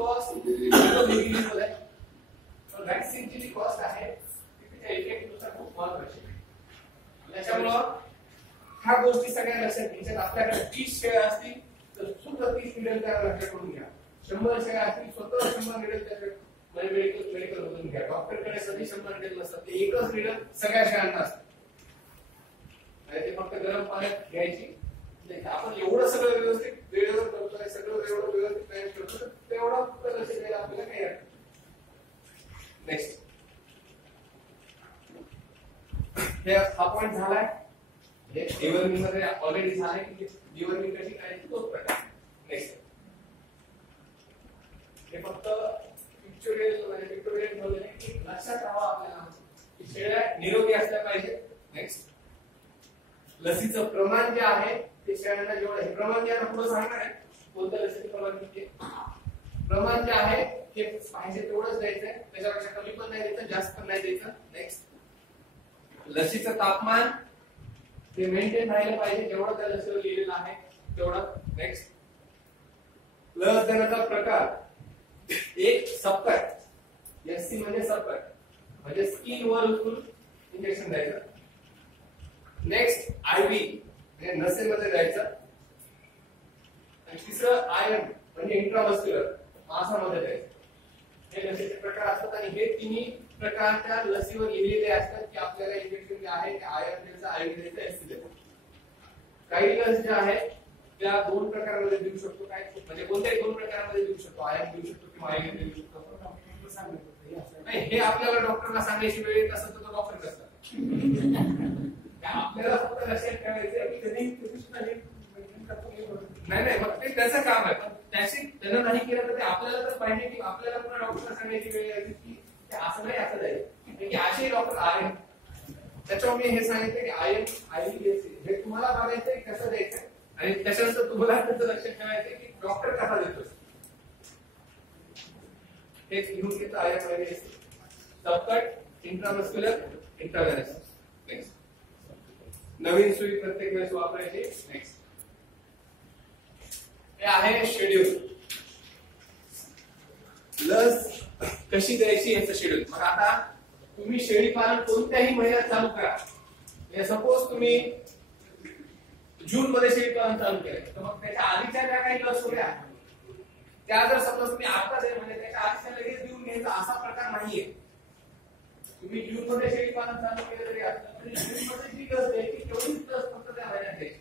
Cost negative आहे. व्हॅक्सिनची जी cost आहे ती त्याच्या इफेक्टनुसार खूप महत्त्वाची आहे. त्याच्यामुळं ह्या गोष्टी सगळ्या लक्षात घ्यायच्यात. आपल्याकडे 30 शेळ्या असतील तर सुद्धा 30 निडल त्या लक्षात करून घ्या. 100 शेळ्या असतील स्वतः 100 निडल त्या मेडिकल मधून घ्या. डॉक्टरकडे कधी 100 निडल नसतात, ते एकच निडल सगळ्या शेळ्यांना असतं. ते फक्त गरम पाण्यात घ्यायची. आपण एवढं सगळं व्यवस्थित वेळेवर करतोय, सगळं एवढं व्यवस्थित मॅनेज करतो, तेवढं लक्ष द्यायला आपल्याला काही अडचण. नेक्स्ट हे हा पॉइंट झालाय. हे डिवर्मिंग मध्ये ऑलरेडी झालंय की डिवर्मिंग कशी करायची तोच प्रकार. नेक्स्ट हे फक्त पिक्चोरियल ठेवले की लक्षात राहावं आपल्याला की शेळ्या निरोगी असल्या पाहिजे. नेक्स्ट लसीचं प्रमाण जे आहे ते शेळ्यांना जेवढं हे प्रमाण जे पुढे सांगणार आहे कोणत्या लसीचं प्रमाण किती प्रमाण जे आहे हे पाहिजे तेवढंच द्यायचंय, त्याच्यापेक्षा कमी पण नाही द्यायचं, जास्त पण नाही द्यायचं. नेक्स्ट लसीचं तापमान ते मेंटेन राहिलं पाहिजे जेवढं त्या लसीवर लिहिलेलं आहे तेवढं. नेक्स्ट लस देण्याचा प्रकार एक सबकट, एससी म्हणजे सबकट म्हणजे स्किन वर इंजेक्शन द्यायचं. नेक्स्ट आयव्ही म्हणजे नसेमध्ये द्यायचं. आणि तिसरं आयन म्हणजे इंट्रामस्क्युलर मांसामध्ये द्यायचं. हे लसीचे प्रकार असतात आणि हे तिन्ही प्रकारच्या लसीवर लिहिलेले असतात की आपल्याला इंजेक्शन जे आहे ते आयन द्यायचं, आयव्ही द्यायचं, एससी द्यायचं. काही लस ज्या आहेत त्या 2 प्रकारांमध्ये देऊ शकतो. काय म्हणजे कोणत्याही 2 प्रकारांमध्ये देऊ शकतो, आयन देऊ शकतो किंवा आयव्ही देऊ शकतो. नाही हे आपल्याला डॉक्टरला सांगायची वेळ येत असेल तर तो डॉक्टर कसं आपल्याला फक्त लक्षात ठेवायचं की नाही मग ते त्याचं काम आहे. पण त्यानं नाही केलं तर ते आपल्याला तर पाहिजे की आपल्याला पुन्हा डॉक्टरला सांगायची वेळ यायची की असं नाही असं जाईल की असे डॉक्टर आहेत. त्याच्यामुळे मी हे सांगितलं की आयव्ही हे तुम्हाला बघायचं कसं द्यायचं आणि त्याच्यानंतर तुम्हाला त्याचं लक्षात ठेवायचं की डॉक्टर कसा देतो. हे घेऊन घेतो आयव्ही सबकट, इंट्रामस्क्युलर, इंट्राव्हेनस. नेक्स्ट नवीन सुई प्रत्येक वेळेस वापरायची. नेक्स्ट हे आहे शेड्यूल. लस कशी द्यायची याचं शेड्यूल. मग आता तुम्ही शेळी पालन कोणत्याही महिन्यात चालू करा. सपोज तुम्ही जून मध्ये शेळी पालन चालू केलं तर मग त्याच्या आधीच्या ज्या काही लस होत्या त्या जर सपोज तुम्ही आता म्हणजे त्याच्या आधीच्या लगेच देऊन घ्यायचा असा प्रकार नाहीये. तुम्ही जून मध्ये शेळी पालन चालू केलं तरी असलं तरी जून मध्ये जी लस द्यायची तेवढीच लस फक्त त्या महिन्यात द्यायची.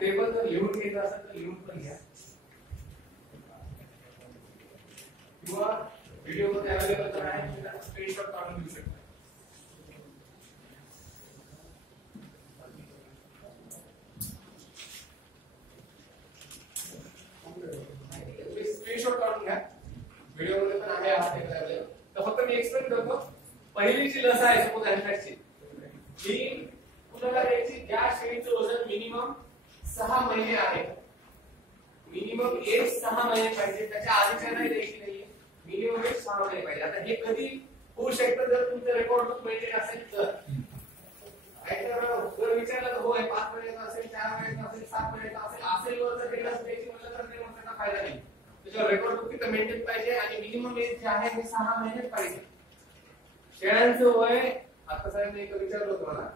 टेबल जर लिहून घ्यायचं असेल तर लिहून पण घ्या किंवा व्हिडिओ मध्ये अवेलेबल तर आहे त्याचा स्क्रीनशॉट काढून घेऊ शकता. स्क्रीनशॉट काढून घ्या, व्हिडिओ मध्ये पण आहे अवेलेबल. तर फक्त मी एक्सप्लेन करतो. पहिली जी लस आहे सपोज अँथ्रॅक्सची ही कुणाला द्यायची ज्या शेळीचं वजन मिनिमम 6 महिने आहे. मिनिमम एज 6 महिने पाहिजे, त्याच्या आधीच्या नाही द्यायची नाहीये. मिनिमम एज 6 महिने पाहिजे. आता हे कधी होऊ शकतं जर तुमचं रेकॉर्ड बुक मेंटेन असेल तर. जर विचारलं तर होय 5 महिन्याचा असेल, 4 महिन्याचा असेल, 7 महिन्याचा असेल वर जर लस द्यायची म्हटलं तर ते त्याचा फायदा नाही. त्याच्यावर रेकॉर्ड बुक तिथं मेंटेन पाहिजे आणि मिनिमम एज जे आहे ते 6 महिनेच पाहिजे. शेळ्यांचं वय आता साहेब मी विचारलं होतं मला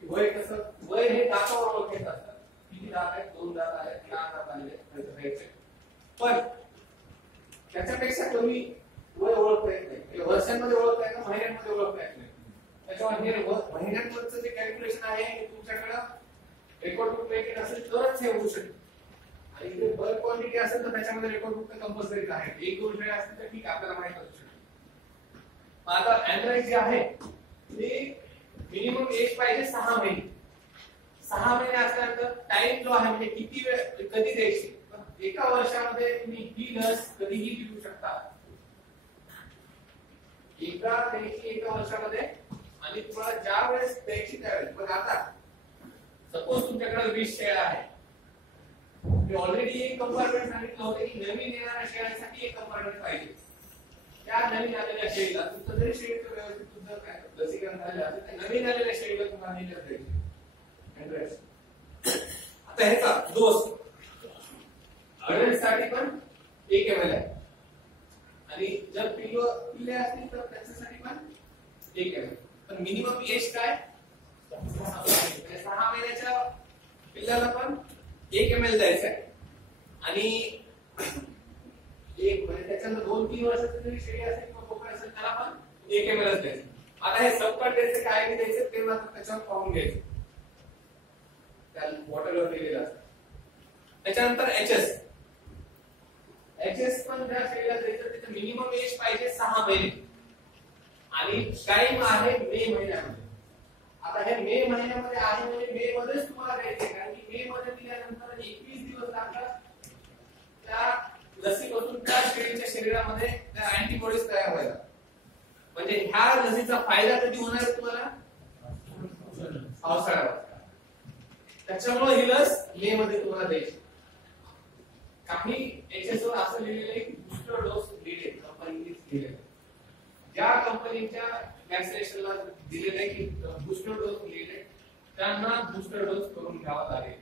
की वय कसं, वय हे दातावर ओळखायचं असतं. किती दात आहेत, 2 दात आहेत, 4 दात आलेले, पण त्याच्यापेक्षा कमी वय ओळखता येत नाही. वर्षांमध्ये ओळखता येतं, महिन्यांमध्ये ओळखता येत नाही. त्याच्यामुळे हे महिन्यांवरचं जे कॅल्क्युलेशन आहे हे तुमच्याकडे रेकॉर्ड बुक मेंटेन असेल तरच हे होऊ शकतं. आणि इथे बल्क क्वांटिटी असेल तर त्याच्यामध्ये रेकॉर्ड बुक कंपल्सरी आहे. 1-2 शेळ्या असतील तर ठीक आपल्याला माहित असू शकतं. आता अँड्रॉइड जे आहे ते मिनिमम एज पाहिजे 6 महिने. 6 महिने असल्यानंतर टाइम जो आहे म्हणजे किती वेळ कधी द्यायची. एका वर्षामध्ये तुम्ही ही लस कधीही देऊ शकता. एका द्यायची एका वर्षामध्ये आणि तुम्हाला ज्या वेळेस द्यायची त्यावेळेस. पण आता सपोज तुमच्याकडे 20 शेळ्या आहेत. मी ऑलरेडी एक कंपार्टमेंट सांगितलं होतं की नवीन येणाऱ्या शेळ्यांसाठी एक कंपार्टमेंट पाहिजे. त्या नवीन आलेल्या शेळीला तुमचं जरी शेळीचं व्यवस्थित तुमचं काय लसीकरण झालेलं असेल तर नवीन आलेल्या शेळीला तुम्हाला ही लस द्यायची. आता ह्याचा डोस अडल्ट साठी पण 1 ml आहे आणि जर पिल्ले असतील तर त्याच्यासाठी पण 1 ml. पण मिनिमम एज काय 6 महिन्याच्या पिल्लाला पण 1 ml द्यायचं आहे आणि एक म्हणजे त्याच्यानंतर 2-3 वर्षाची जरी शेळी असेल किंवा कोकण असेल त्याला पण 1 ml द्यायचं. आता हे सबकट द्यायचं काय द्यायचं ते मात्र त्याच्यावर पाहून घ्यायचं, त्या बॉटलवर दिलेलं असतं. त्याच्यानंतर एचएस पण ज्या शेळीला द्यायचं त्याचं मिनिमम एज पाहिजे 6 महिने आणि टाइम आहे मे महिन्यामध्ये. आता हे मे महिन्यामध्ये आहे म्हणजे मे मध्येच तुम्हाला द्यायचे, कारण की मे मध्ये दिल्यानंतर 21 दिवस लागतात त्या लसीपासून त्या शेळीच्या शरीरामध्ये त्या अँटीबॉडीज तयार व्हायला. म्हणजे ह्या लसीचा फायदा कधी होणार आहे तुम्हाला पावसाळ्यात. त्याच्यामुळे ही लस मे मध्ये तुम्हाला द्यायची. काही एचएस वर असं लिहिलेलं आहे की बूस्टर डोस नीडेड, कंपनीने दिलेलं. ज्या कंपनीच्या वॅक्सिनेशनला दिलेलं आहे की बूस्टर डोस नीडेड त्यांना बूस्टर डोस करून घ्यावा लागेल.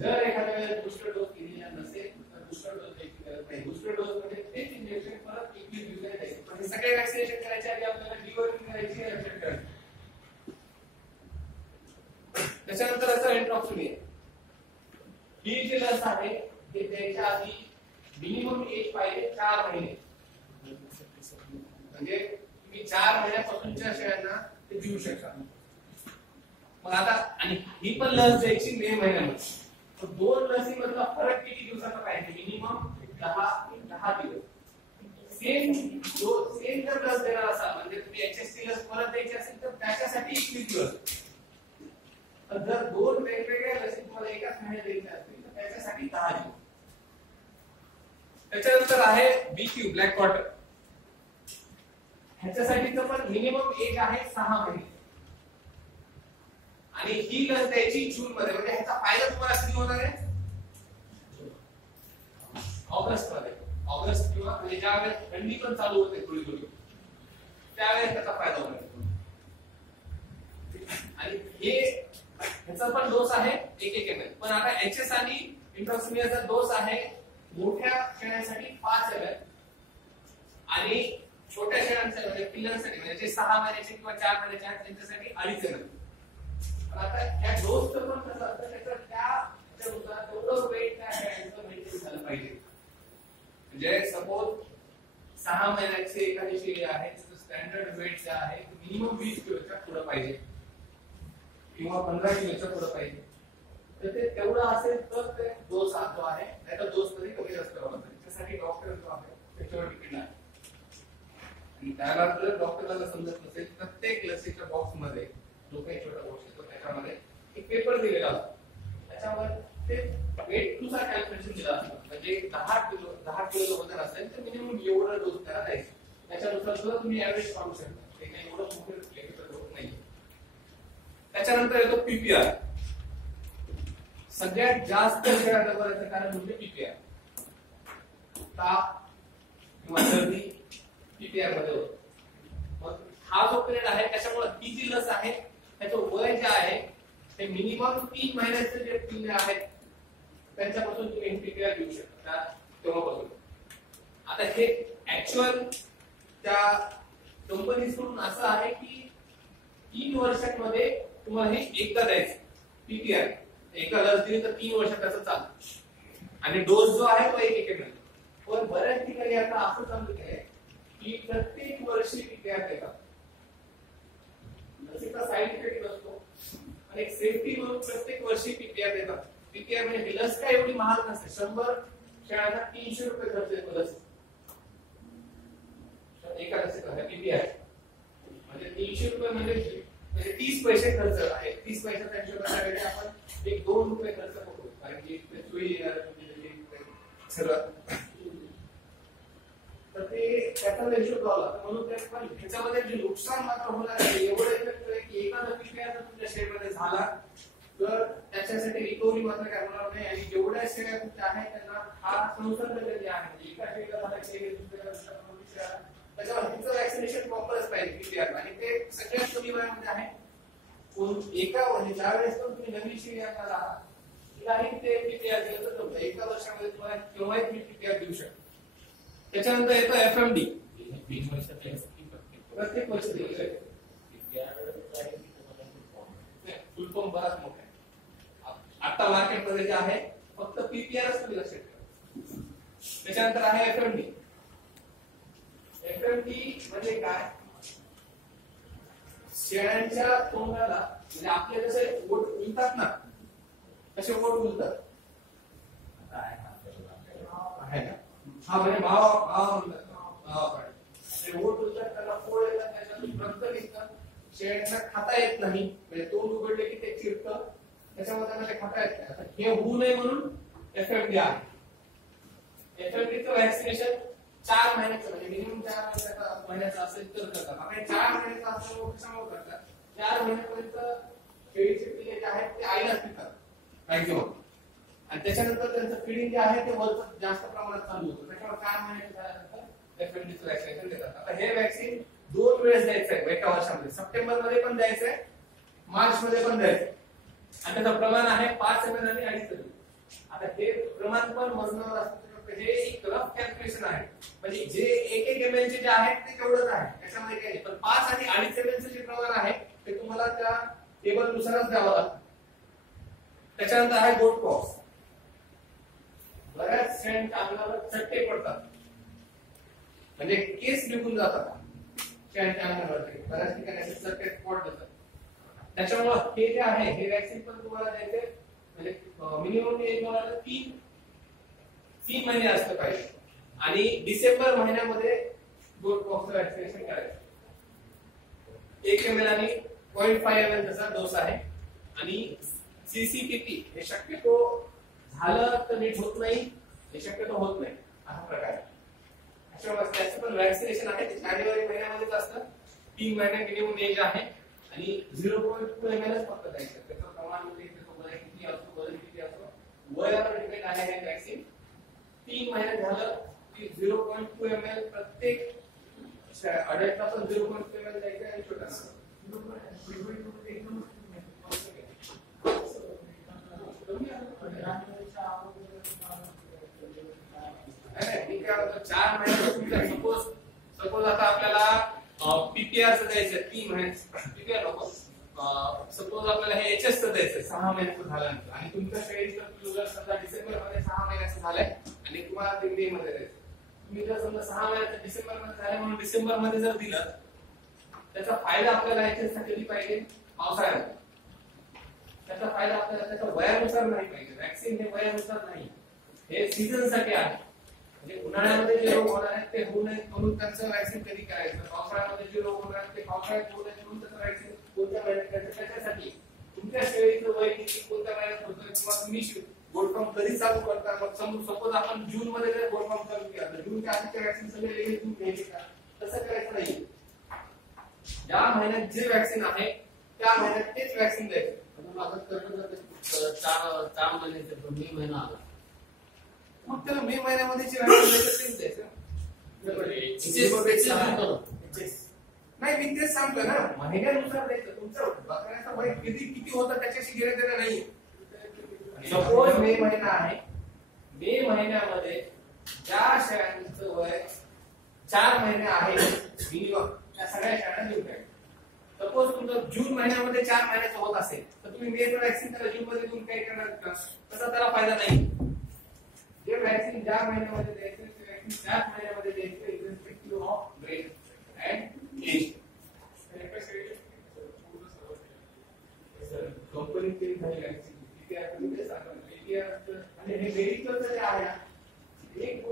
जर एखाद्या वेळेस बूस्टर डोस दिलेला नसेल तर बूस्टर डोस द्यायची गरज नाही. बूस्टर डोस मध्ये तेच इंजेक्शन परत 21 दिवसांनी द्यायचे. पण हे सगळे वॅक्सिनेशन करायच्या आधी आपल्याला डिवर्मिंग करायची आहे, लक्षात ठेवा. त्याच्यानंतर असं एंट्रॉक्सिमिया, ही जी लस आहे ते त्याच्या आधी मिनिमम एज पाहिजे 4 महिने. म्हणजे तुम्ही 4 महिन्यापासूनच्या शेळ्यांना ते देऊ शकता. मग आता आणि ही पण लस द्यायची मे महिन्यामध्ये. तर दोन लसीमधला फरक किती दिवसाचा पाहिजे? मिनिमम 10 दिवस. सेम जर लस देणार असाल म्हणजे तुम्ही एचएसटी लस परत द्यायची असेल तर त्याच्यासाठी 21 दिवस. जर दोन वेगवेगळ्या लसी तुम्हाला एकाच महिन्यात द्यायच्या असतील तर त्याच्यासाठी 10 दिवस. त्याच्यानंतर आहे बीक्यू ब्लॅक क्वार्टर, ह्याच्यासाठीचं पण मिनिमम एज आहे 6 महिने आणि ही लस द्यायची जून मध्ये. म्हणजे ह्याचा फायदा तुम्हाला कधी होणार आहे? ऑगस्ट मध्ये. ऑगस्ट किंवा म्हणजे ज्यावेळेस थंडी पण चालू होते थोडी थोडी त्यावेळेस त्याचा फायदा होणार. आणि हे ह्याचा पण डोस आहे 1 ml. पण आता एचएस आणि इंट्रोक्सिमियाचा डोस आहे मोठ्या शेळ्यांसाठी 5 ml आणि छोट्या शेळ्यांसाठी म्हणजे पिल्लांसाठी म्हणजे जे 6 महिन्याचे किंवा 4 महिन्याचे आहेत त्यांच्यासाठी 2.5 ml. आता या डोसचं पण कसं असतं त्याचं त्यानुसार तेवढं वेट त्या शेळ्यांचं मेंटेन झालं पाहिजे. म्हणजे सपोज 6 महिन्याची एखादी शेळी आहे त्याचं स्टँडर्ड वेट जे आहे मिनिमम 20 किलोच्या पुढे पाहिजे किंवा 15 किलोच्या पुढे पाहिजे. तर ते तेवढं असेल तर ते डोस जो आहे त्याचा डोस कधी कमी जास्त होणार. त्याच्यासाठी डॉक्टर जो आहे त्याच्यावर डिपेंड आहे. आणि त्याला जर डॉक्टरला समजत नसेल प्रत्येक लसीच्या बॉक्स मध्ये जो काही छोटा बॉक्स येतो त्याच्यामध्ये एक पेपर दिलेला असतो. त्याच्यावर ते वेट नुसार कॅल्क्युलेशन दिलं असतं. म्हणजे 10 किलो वजन असेल तर मिनिमम एवढा डोस त्याला द्यायचा. त्याच्यानुसार सुद्धा तुम्ही ऍव्हरेज काढू शकता. ते काही एवढं मोठं डोस नाही. त्याच्यानंतर येतो पीपीआर. सगळ्यात जास्त शेळ्यांना बऱ्याचं कारण म्हणजे पीपीआर. ताप किंवा सर्दी पीपीआर मध्ये होतो. मग हा जो पिरियड आहे त्याच्यामुळे ही जी लस आहे त्याचं वय जे आहे ते मिनिमम 3 महिन्याचे जे पिल्ले आहेत त्यांच्यापासून तुम्ही पीपीआर घेऊ शकता तेव्हापासून. आता हे ऍक्च्युअल त्या कंपनीकडून असं आहे की 3 वर्षांमध्ये तुम्हाला हे एकदा द्यायचं पीपीआर. एका लस दिली तर 3 वर्ष त्याचं चालतं आणि डोस जो आहे तो 1 ml. पण बऱ्याच ठिकाणी आता असं चालू आहे की प्रत्येक वर्षी पीपीआर देतात. लसीचा साईड इफेक्ट नसतो आणि एक सेफ्टी म्हणून प्रत्येक वर्षी पीपीआर देतात. पीपीआर म्हणजे लस काय एवढी महाग नसते. 100 शेळ्यांना 300 रुपये खर्च येतो लस एका लसीचा पीपीआर. म्हणजे 300 रुपये म्हणजे 30 पैसे खर्च आहे. 30 पैशाच्या हिशोबाने आपण 1-2 रुपये खर्च करतो कारण की सुई सगळं. तर ते त्याचा हिशोब लावला म्हणून त्याच्यामध्ये जे नुकसान मात्र होणार आहे एवढं येतं की एखादा पीपीआर जर तुमच्या शेळीमध्ये झाला तर त्याच्यासाठी रिकव्हरी मात्र काय होणार नाही. आणि जेवढ्या शेळ्या तुमच्या आहेत त्यांना हा संसर्ग जे आहे एका शेळीला झाला की दुसऱ्या त्याच्यावर तिचं वॅक्सिनेशन प्रॉपरच पाहिजे पीपीआर. आणि ते सगळ्यात कमी वयामध्ये आहे. एका म्हणजे ज्या वेळेस पण तुम्ही नवीन शेळी आणणार आहात तिलाही ते पीपीआर दिलं तर जमतं. एका वर्षामध्ये तुम्हाला केव्हाही तुम्ही पीपीआर देऊ शकता. त्याच्यानंतर येतो एफएमडी. प्रत्येक वर्षी दिलं जाईल. फुल फॉर्म बराच मोठा आहे. आता मार्केटमध्ये जे आहे फक्त पीपीआरच तुम्ही लक्षात ठेवा. त्याच्यानंतर आहे एफएमडी. एफएमडी म्हणजे काय? शेळ्यांच्या तोंडाला म्हणजे आपले जसे ओठ उलतात ना तसे ओठ उलतात. हा म्हणजे भाव ओठ उलतात त्याला फोड येतात त्याच्यातून रक्त निघतं. शेळ्यांना खाता येत नाही म्हणजे तोंड उघडले की ते चिरतं त्याच्यामध्ये त्यांना ते खाता येत नाही. हे होऊ नये म्हणून एफएमडी आहे. एफएमडीचं व्हॅक्सिनेशन 4 महिन्याचं म्हणजे मिनिमम 4 महिन्याचं असेल तर करतात. आपण 4 महिन्याचं असल्यामुळे कशामुळे करतात? 4 महिन्यापर्यंत शेळीचे पिल्ले जे आहेत ते आईलाच पितात मॅक्झिमम आणि त्याच्यानंतर त्यांचं फिडिंग जे आहे ते वरचं जास्त प्रमाणात चालू होतं. त्याच्यामुळे 4 महिन्याचं झाल्यानंतर एफएमडीचं व्हॅक्सिनेशन देतात. आता हे व्हॅक्सिन 2 वेळेस द्यायचं आहे एका वर्षामध्ये. सप्टेंबर मध्ये पण द्यायचं आहे, मार्च मध्ये पण द्यायचं आहे आणि त्याचं प्रमाण आहे 5 ml आणि 2.5 ml. आता हे प्रमाण पण मोजण्यावर असतं. हे एक रफ कॅल्क्युलेशन आहे म्हणजे जे 1 ml जे आहेत ते तेवढंच आहे त्याच्यामध्ये काही नाही. पण 5 आणि 2.5 ml जे प्रमाण आहे ते तुम्हाला त्या टेबल नुसारच द्यावं लागतं. त्याच्यानंतर आहे गोट पॉक्स. बऱ्याच शेळ्यांच्या अंगावर चट्टे पडतात म्हणजे केस निघून जातात शेळ्यांच्या अंगावरती. बऱ्याच ठिकाणी असे चट्टे स्पॉट देतात. त्याच्यामुळे हे जे आहे हे वॅक्सिन पण तुम्हाला द्यायचे म्हणजे मिनिमम एज तुम्हाला 3 महिने असलं पाहिजे आणि डिसेंबर महिन्यामध्ये गोट पॉक्स व्हॅक्सिनेशन करायचं. 1 ml आणि 0.5 ml तसा डोस आहे आणि सीसीपीपी हे शक्यतो झालं तर नीट होत नाही, हे शक्यतो होत नाही असा प्रकार आहे. अशा त्याचं पण व्हॅक्सिनेशन आहे ते जानेवारी महिन्यामध्येच असतं. 3 महिने मिनिमम एज आहे आणि 0.2 ml फक्त द्यायचं. त्याचं प्रमाण म्हणजे त्याचं वय किती असतो, वजन किती असतो वयावर डिपेंड आहे हे व्हॅक्सिन. 3 महिने झालं की 0.2 ml प्रत्येक अडल्टला पण 0.2 ml द्यायचं आणि छोट्याला चार महिने. सपोज आता आपल्याला पीपीआर द्यायचं 3 महिन्याचं पीपीआर नको. सपोज आपल्याला हे एचएस द्यायचं 6 महिन्याचं झाल्यानंतर आणि तुमच्या शेळीचं पिल्लू समजा डिसेंबर मध्ये 6 महिन्याचं झालंय आणि तुम्हाला ते मे मध्ये द्यायचं. तुम्ही जर समजा 6 महिन्याचं डिसेंबर मध्ये झालं म्हणून डिसेंबर मध्ये जर दिलं त्याचा फायदा आपल्याला एचएस साठी कधी पाहिजे? पावसाळ्यात. त्याचा फायदा आपल्याला त्याच्या वयानुसार नाही पाहिजे. व्हॅक्सिन हे वयानुसार नाही, हे सीझन साठी आहे. म्हणजे उन्हाळ्यामध्ये जे रोग होणार आहेत ते होऊ नये म्हणून त्यांचं व्हॅक्सिन कधी करायचं. पावसाळ्यामध्ये जे रोग होणार आहेत ते पावसाळ्यात होऊ नये म्हणून त्याचं व्हॅक्सिन कोणत्या महिन्यात करायचं. त्याच्यासाठी तुमच्या शेळीचं वय किती कोणत्या महिन्यात होतोय किंवा तुम्ही गोट फार्म कधी चालू करता. मग सपोज आपण जून मध्ये जर गोट फार्म चालू केला तर जूनच्या आधीचे व्हॅक्सिन सगळे लगेच तुम्ही घ्यायचे का? तसं करायचं नाही. ज्या महिन्यात जे व्हॅक्सिन आहे त्या महिन्यात तेच व्हॅक्सिन द्यायचं. आता चार महिन्याचे मे महिना आला मग त्याला मे महिन्यामध्ये व्हॅक्सिन द्यायचं. नाही मी तेच सांगतो ना महिन्यानुसार द्यायचं. तुमचं बकऱ्याचं वय किती होतं त्याच्याशी घेणं देणं नाही. सपोज मे महिना आहे, मे महिन्यामध्ये ज्या शेळ्यांचं वय 4 महिने आहे मिनिमम त्या सगळ्या शेळ्यांना देऊ द्यायचं. सपोज तुमचं जून महिन्यामध्ये 4 महिन्याचं होत असेल तर तुम्ही मेचं व्हॅक्सिन त्याला जून मध्ये देऊन काही करणार का? तसा त्याला फायदा नाही. जे व्हॅक्सिन ज्या महिन्यामध्ये द्यायचं ते व्हॅक्सिन त्याच महिन्यामध्ये द्यायचं irrespective of grade and age. Company ते झाली व्हॅक्सिन किती आहे ते सांगा. आणि हे मेडिकलचं जे आहे एक